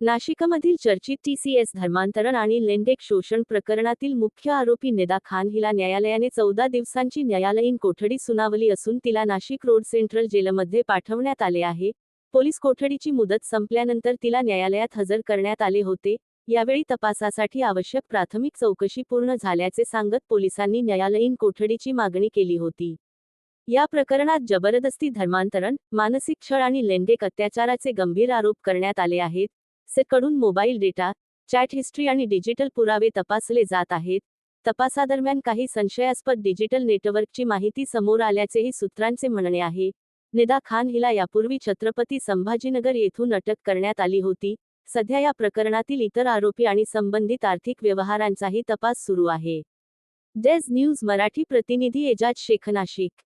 नाशिकमधील चर्चित TCS धर्मांतरण आणि लेंडेक शोषण प्रकरणातील मुख्य आरोपी निदा खान हिला न्यायालयाने 14 दिवसांची न्यायालयीन कोठडी सुनावली असून तिला नाशिक रोड सेंट्रल जेलमध्ये पाठवण्यात आले आहे. पोलीस कोठडीची मुदत संपल्यानंतर तिला न्यायालयात हजर करण्यात आले होते. यावेळी तपासासाठी आवश्यक प्राथमिक चौकशी पूर्ण झाल्याचे सांगत पोलिसांनी न्यायालयीन कोठडीची मागणी केली होती. या प्रकरणात जबरदस्ती धर्मांतरण, मानसिक छळ आणि लैंगिक अत्याचाराचे गंभीर आरोप करण्यात आले आहेत. कडून मोबाईल डेटा, चॅट हिस्ट्री आणि डिजिटल पुरावे तपासले जात आहेत. तपासादरम्यान काही संशयास्पद डिजिटल नेटवर्कची माहिती समोर आल्याचेही सूत्रांचे म्हणणे आहे. निदा खान हिला यापूर्वी छत्रपती संभाजीनगर येथून अटक करण्यात आली होती. सध्या या प्रकरणातील इतर आरोपी आणि संबंधित आर्थिक व्यवहारांचाही तपास सुरू आहे. डेझ न्यूज मराठी प्रतिनिधी एजाज शेख, नाशिक.